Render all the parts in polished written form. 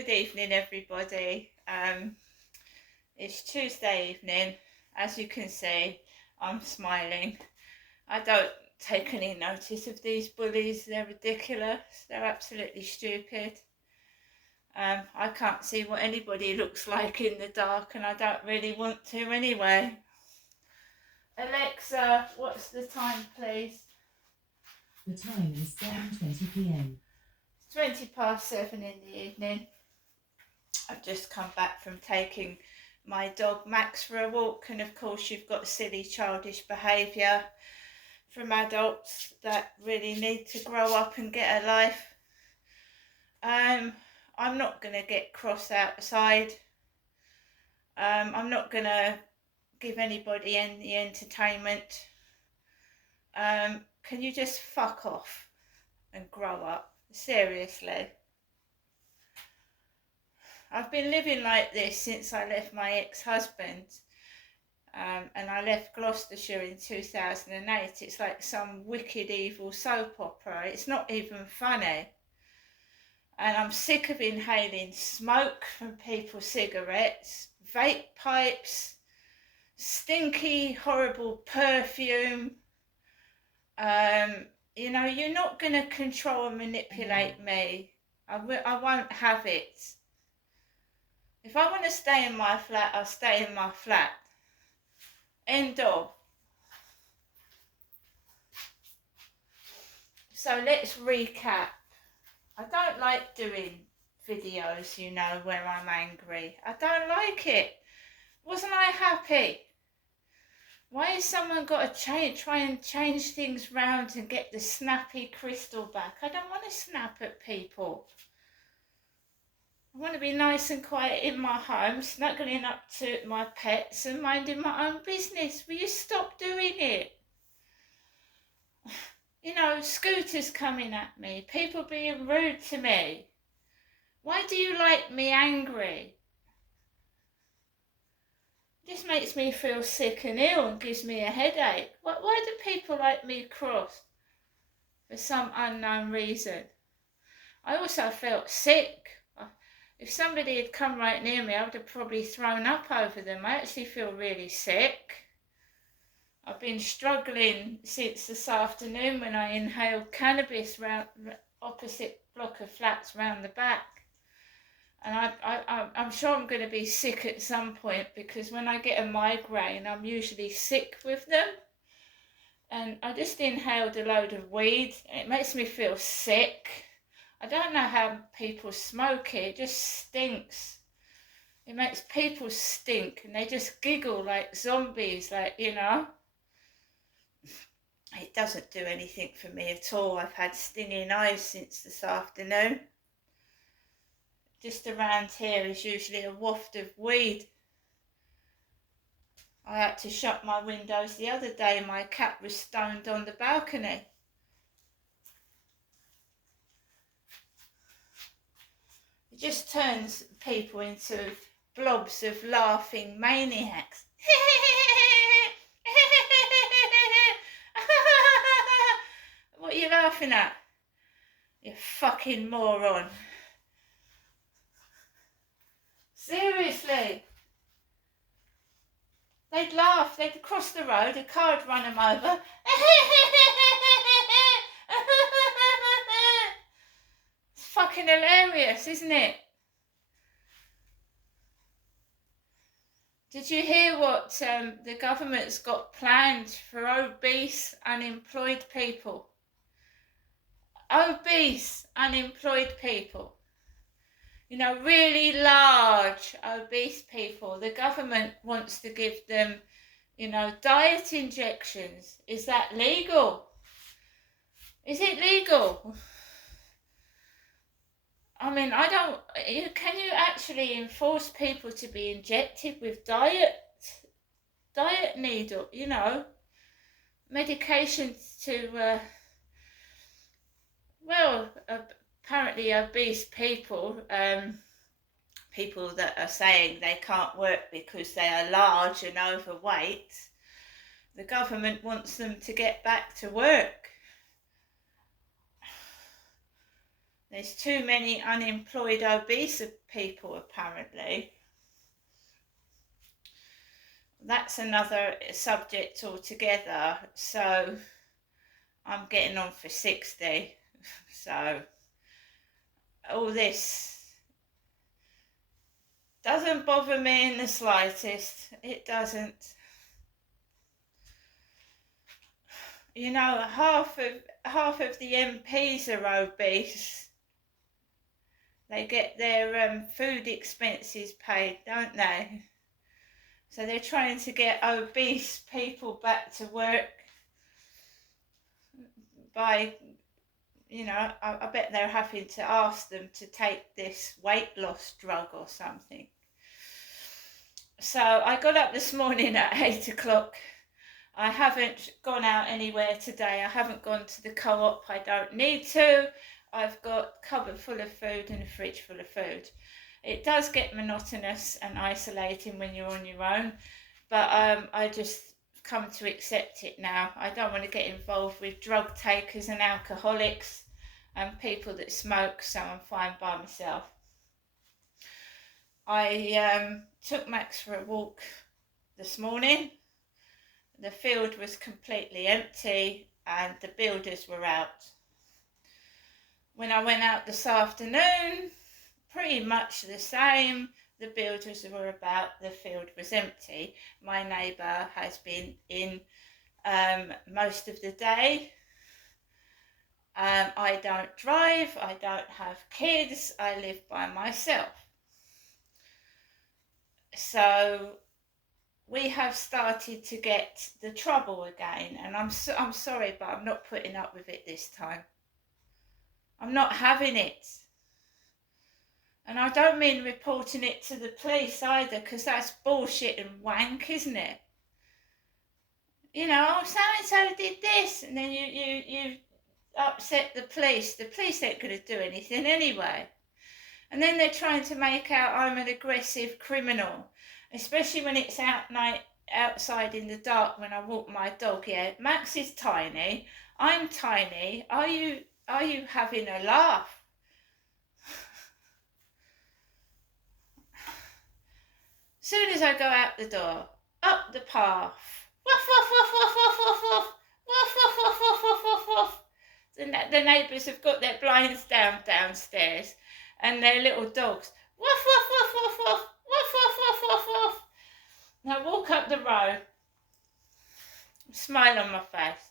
good evening, everybody. It's Tuesday evening. As you can see, I'm smiling. I don't take any notice of these bullies. They're ridiculous. They're absolutely stupid. I can't see what anybody looks like in the dark, and I don't really want to anyway. Alexa, what's the time, please? The time is 7:20 p.m. 7:20 in the evening. I've just come back from taking my dog Max for a walk, and of course you've got silly childish behaviour from adults that really need to grow up and get a life. I'm not going to get cross outside. I'm not going to give anybody any entertainment. Can you just fuck off and grow up? Seriously. I've been living like this since I left my ex-husband, and I left Gloucestershire in 2008. It's like some wicked evil soap opera. It's not even funny. And I'm sick of inhaling smoke from people's cigarettes, vape pipes, stinky, horrible perfume. You're not going to control and manipulate me. I won't have it. If I want to stay in my flat, I'll stay in my flat. End of. So let's recap. I don't like doing videos, where I'm angry. I don't like it. Wasn't I happy? Why has someone got to try and change things round and get the snappy crystal back? I don't want to snap at people. I want to be nice and quiet in my home, snuggling up to my pets and minding my own business. Will you stop doing it? Scooters coming at me, people being rude to me. Why do you like me angry? This makes me feel sick and ill and gives me a headache. Why do people like me cross? For some unknown reason. I also felt sick. If somebody had come right near me, I would have probably thrown up over them. I actually feel really sick. I've been struggling since this afternoon when I inhaled cannabis round opposite block of flats round the back. And I'm sure I'm going to be sick at some point, because when I get a migraine, I'm usually sick with them. And I just inhaled a load of weed, and it makes me feel sick. I don't know how people smoke it. It just stinks. It makes people stink, and they just giggle like zombies, It doesn't do anything for me at all. I've had stinging eyes since this afternoon. Just around here is usually a waft of weed. I had to shut my windows the other day. My cat was stoned on the balcony. It just turns people into blobs of laughing maniacs. What are you laughing at? You fucking moron. Seriously. They'd laugh, they'd cross the road, a car would run them over. It's fucking hilarious, isn't it? Did you hear what the government's got planned for obese, unemployed people? Obese, unemployed people. Really large, obese people. The government wants to give them, diet injections. Is that legal? Is it legal? I mean, can you actually enforce people to be injected with diet needle, medications to, apparently obese people, people that are saying they can't work because they are large and overweight, the government wants them to get back to work. There's too many unemployed obese people, apparently. That's another subject altogether. So I'm getting on for 60. So all this doesn't bother me in the slightest. It doesn't. You know, half of the MPs are obese. They get their food expenses paid, don't they? So they're trying to get obese people back to work by, you know, I bet they're having to ask them to take this weight loss drug or something. So I got up this morning at 8 o'clock. I haven't gone out anywhere today. I haven't gone to the co-op. I don't need to. I've got a cupboard full of food and a fridge full of food. It does get monotonous and isolating when you're on your own, but I just come to accept it now. I don't want to get involved with drug takers and alcoholics and people that smoke, so I'm fine by myself. I took Max for a walk this morning. The field was completely empty and the builders were out. When I went out this afternoon, pretty much the same. The builders were about, the field was empty. My neighbour has been in most of the day. I don't drive, I don't have kids, I live by myself. So we have started to get the trouble again, and I'm sorry, but I'm not putting up with it this time. I'm not having it. And I don't mean reporting it to the police either, because that's bullshit and wank, isn't it? You know, oh, so-and-so did this, and then you upset the police. The police ain't going to do anything anyway. And then they're trying to make out I'm an aggressive criminal, especially when it's outside in the dark when I walk my dog. Yeah, Max is tiny, I'm tiny. Are you having a laugh? Soon as I go out the door, up the path, woof woof woof woof woof woof woof woof woof woof woof woof woof. The neighbours have got their blinds downstairs, and their little dogs, woof woof woof woof woof woof woof woof woof woof. And I walk up the road, smile on my face.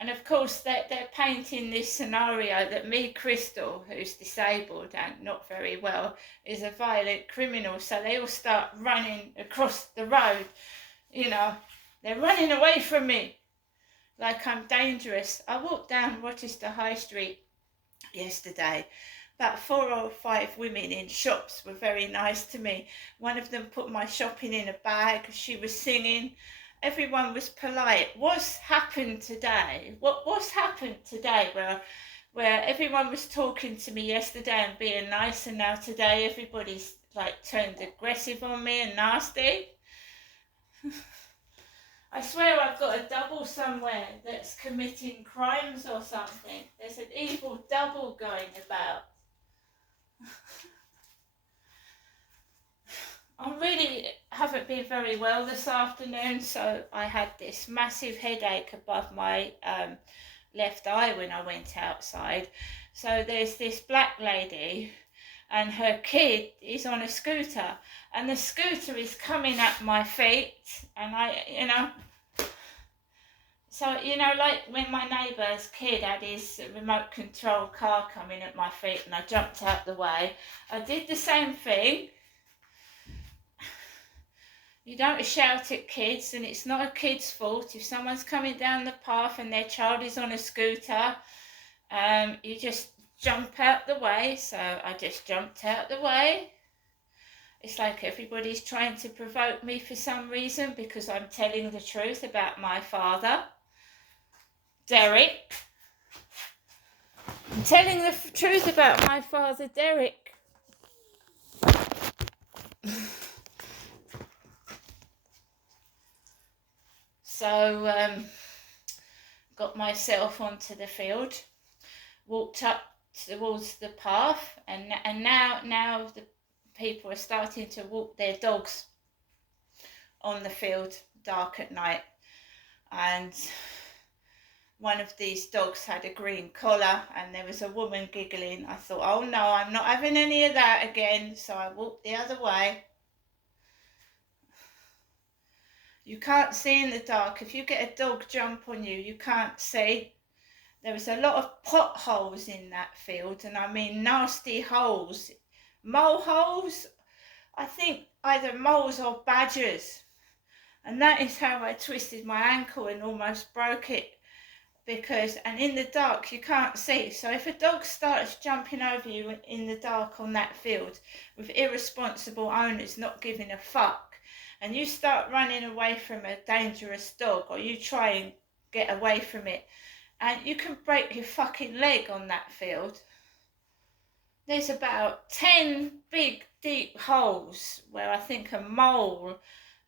And of course, they're painting this scenario that me, Crystal, who's disabled and not very well, is a violent criminal. So they all start running across the road. You know, they're running away from me like I'm dangerous. I walked down Rochester High Street yesterday. About 4 or 5 women in shops were very nice to me. One of them put my shopping in a bag. She was singing. Everyone was polite. What's happened today? What's happened today where everyone was talking to me yesterday and being nice, and now today everybody's like turned aggressive on me and nasty? I swear I've got a double somewhere that's committing crimes or something. There's an evil double going about. I really haven't been very well this afternoon, so I had this massive headache above my left eye when I went outside. So there's this black lady and her kid is on a scooter, and the scooter is coming at my feet, and like when my neighbour's kid had his remote control car coming at my feet and I jumped out the way, I did the same thing. You don't shout at kids, and it's not a kid's fault. If someone's coming down the path and their child is on a scooter, you just jump out the way. So I just jumped out the way. It's like everybody's trying to provoke me for some reason because I'm telling the truth about my father, Derek. I'm telling the truth about my father, Derek. So, got myself onto the field. walked up towards the path, and now the people are starting to walk their dogs on the field dark at night. And one of these dogs had a green collar, and there was a woman giggling. I thought, oh no, I'm not having any of that again, so I walked the other way. You can't see in the dark. If you get a dog jump on you, you can't see. There was a lot of potholes in that field, and I mean nasty holes. Mole holes, I think either moles or badgers. And that is how I twisted my ankle and almost broke it. And in the dark you can't see. So if a dog starts jumping over you in the dark on that field with irresponsible owners not giving a fuck, and you start running away from a dangerous dog, or you try and get away from it, and you can break your fucking leg on that field. There's about 10 big deep holes where I think a mole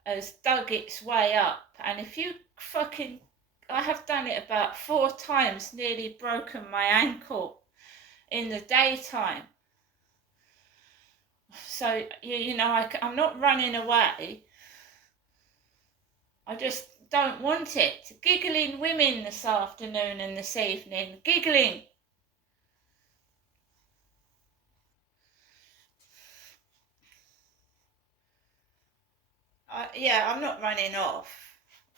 has dug its way up, and if you fucking, I have done it about 4 times, nearly broken my ankle in the daytime. So I'm not running away, I just don't want it. Giggling women this afternoon and this evening, giggling. I'm not running off.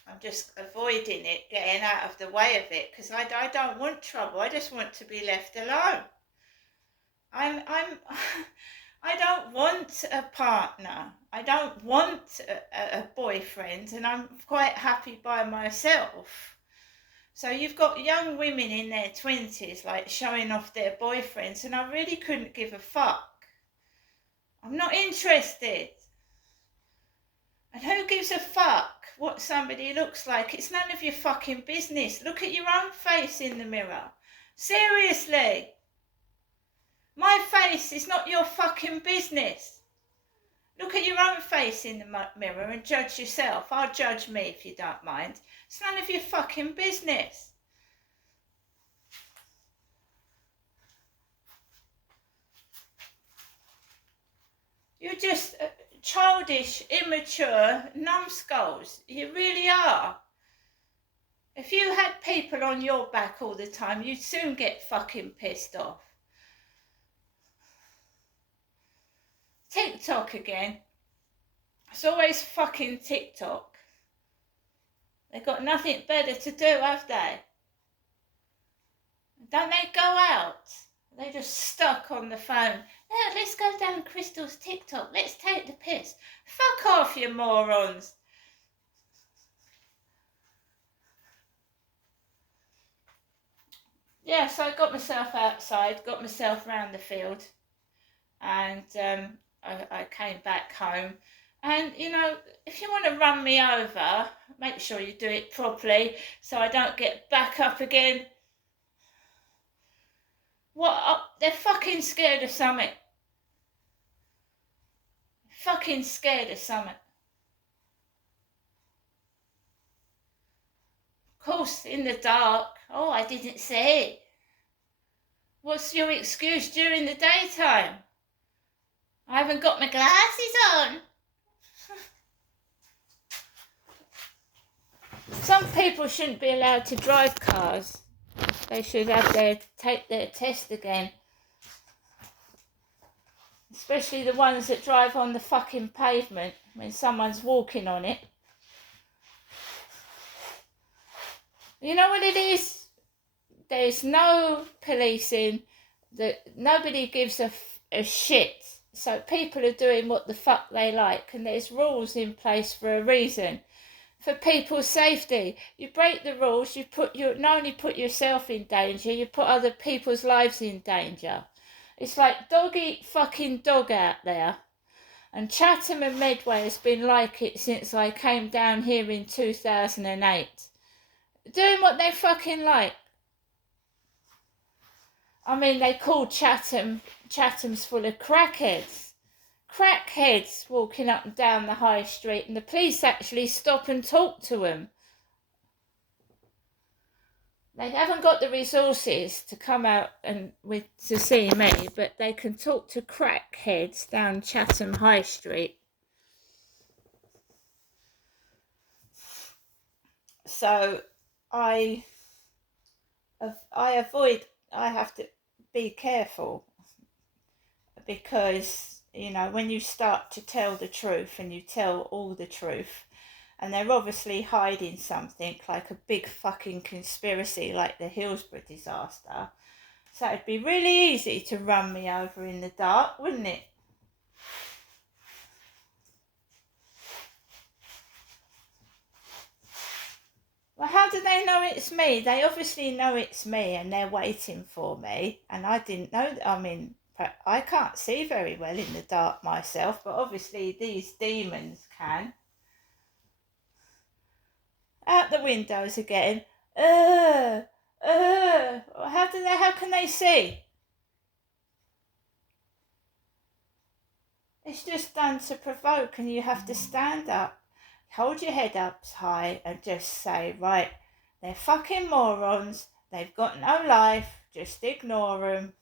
I'm just avoiding it, getting out of the way of it, because I don't want trouble. I just want to be left alone. I don't want a partner. I don't want a boyfriend, and I'm quite happy by myself. So you've got young women in their 20s like showing off their boyfriends, and I really couldn't give a fuck. I'm not interested. And who gives a fuck what somebody looks like? It's none of your fucking business. Look at your own face in the mirror. Seriously. My face is not your fucking business. Look at your own face in the mirror and judge yourself. I'll judge me if you don't mind. It's none of your fucking business. You're just childish, immature numbskulls. You really are. If you had people on your back all the time, you'd soon get fucking pissed off. TikTok again. It's always fucking TikTok. They've got nothing better to do, have they? Don't they go out? They're just stuck on the phone. Yeah, let's go down Crystal's TikTok. Let's take the piss. Fuck off, you morons. Yeah, so I got myself outside, got myself round the field, and I came back home. And, if you want to run me over, make sure you do it properly so I don't get back up again. They're fucking scared of something. Fucking scared of something. Of course, in the dark. Oh, I didn't see. What's your excuse during the daytime? I haven't got my glasses on. Some people shouldn't be allowed to drive cars. They should take their test again. Especially the ones that drive on the fucking pavement when someone's walking on it. You know what it is? There's no policing. Nobody gives a shit. So people are doing what the fuck they like, and there's rules in place for a reason. For people's safety. You break the rules, you not only put yourself in danger, you put other people's lives in danger. It's like dog eat fucking dog out there. And Chatham and Medway has been like it since I came down here in 2008. Doing what they fucking like. I mean, they call Chatham's full of crackheads. Crackheads walking up and down the high street, and the police actually stop and talk to them. They haven't got the resources to come out to see me, but they can talk to crackheads down Chatham High Street. So I have to be careful, because when you start to tell the truth and you tell all the truth, and they're obviously hiding something like a big fucking conspiracy like the Hillsborough disaster, so it'd be really easy to run me over in the dark, wouldn't it? Well, how do they know it's me? They obviously know it's me and they're waiting for me, and I didn't know that. I mean, I can't see very well in the dark myself, but obviously these demons can. Out the windows again. How can they see? It's just done to provoke, and you have to stand up, hold your head up high, and just say, right, they're fucking morons, they've got no life, just ignore them.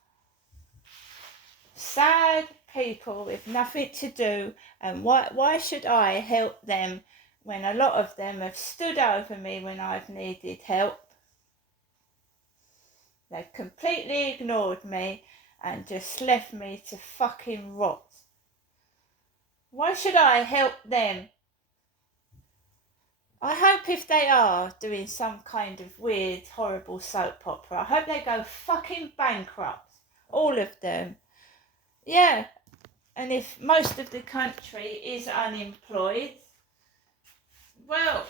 Sad people with nothing to do, and why should I help them when a lot of them have stood over me when I've needed help? They've completely ignored me and just left me to fucking rot. Why should I help them? I hope if they are doing some kind of weird, horrible soap opera, I hope they go fucking bankrupt. All of them. Yeah. And if most of the country is unemployed, well,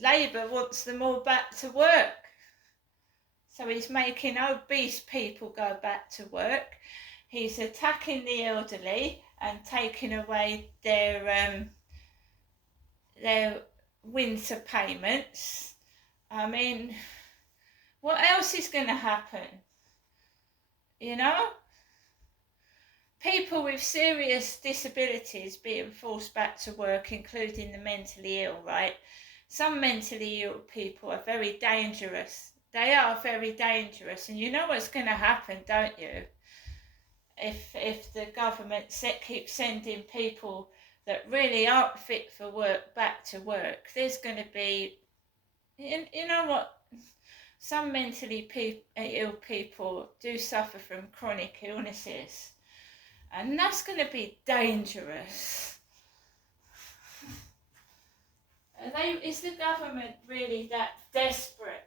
Labour wants them all back to work. So he's making obese people go back to work. He's attacking the elderly and taking away their winter payments. I mean, what else is going to happen? People with serious disabilities being forced back to work, including the mentally ill, right? Some mentally ill people are very dangerous. They are very dangerous, and you know what's going to happen, don't you? If the government keeps sending people that really aren't fit for work back to work, there's going to be, you know what? Some mentally ill people do suffer from chronic illnesses, and that's going to be dangerous. Is the government really that desperate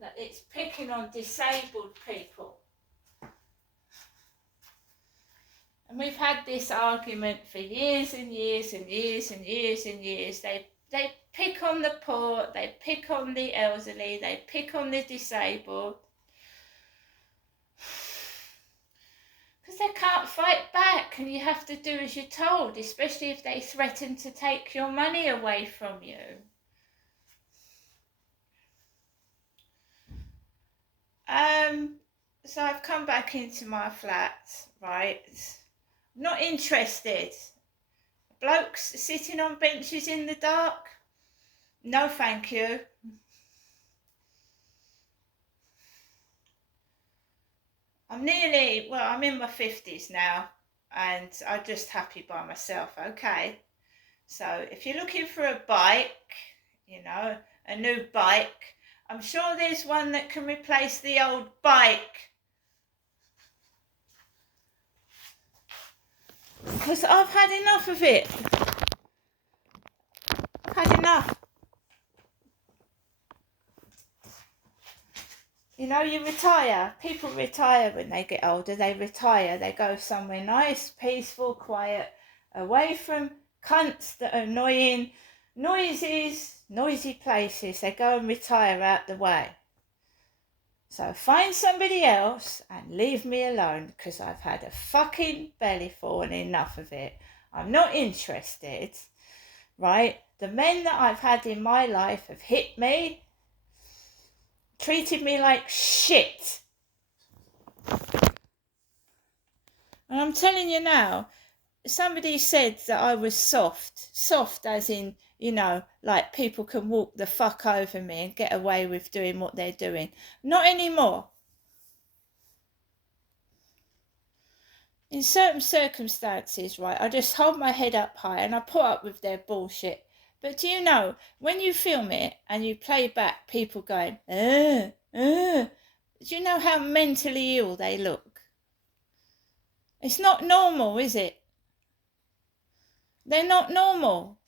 that it's picking on disabled people? And we've had this argument for years and years and years and years and years. They pick on the poor, they pick on the elderly, they pick on the disabled. Because they can't fight back, and you have to do as you're told, especially if they threaten to take your money away from you. So I've come back into my flat, right? Not interested. Blokes sitting on benches in the dark? No, thank you. I'm in my 50s now, and I'm just happy by myself, okay? So if you're looking for a bike, a new bike, I'm sure there's one that can replace the old bike. Because I've had enough of it. I've had enough. You retire. People retire when they get older. They retire. They go somewhere nice, peaceful, quiet, away from cunts that are annoying, noisy places. They go and retire out the way. So find somebody else and leave me alone, because I've had a fucking bellyful and enough of it. I'm not interested, right? The men that I've had in my life have hit me, treated me like shit. And I'm telling you now, somebody said that I was soft as in you know, like people can walk the fuck over me and get away with doing what they're doing. Not anymore. In certain circumstances, right, I just hold my head up high and I put up with their bullshit. But do you know, when you film it and you play back people going, do you know how mentally ill they look? It's not normal, is it? They're not normal.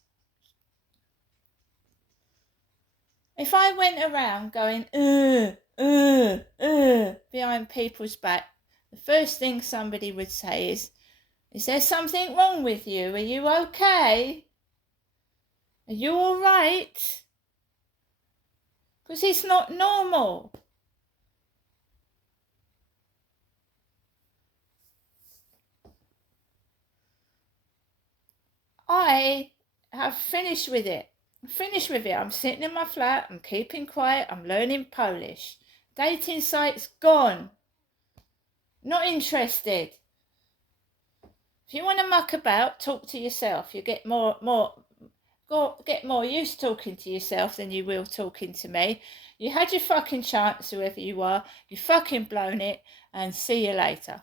If I went around going, behind people's back, the first thing somebody would say is there something wrong with you? Are you okay? Are you all right? Because it's not normal. I have finished with it. I'm finished with it. I'm sitting in my flat. I'm keeping quiet. I'm learning Polish. Dating sites gone. Not interested. If you want to muck about, talk to yourself. You get more use talking to yourself than you will talking to me. You had your fucking chance, whoever you are. You fucking blown it, and see you later.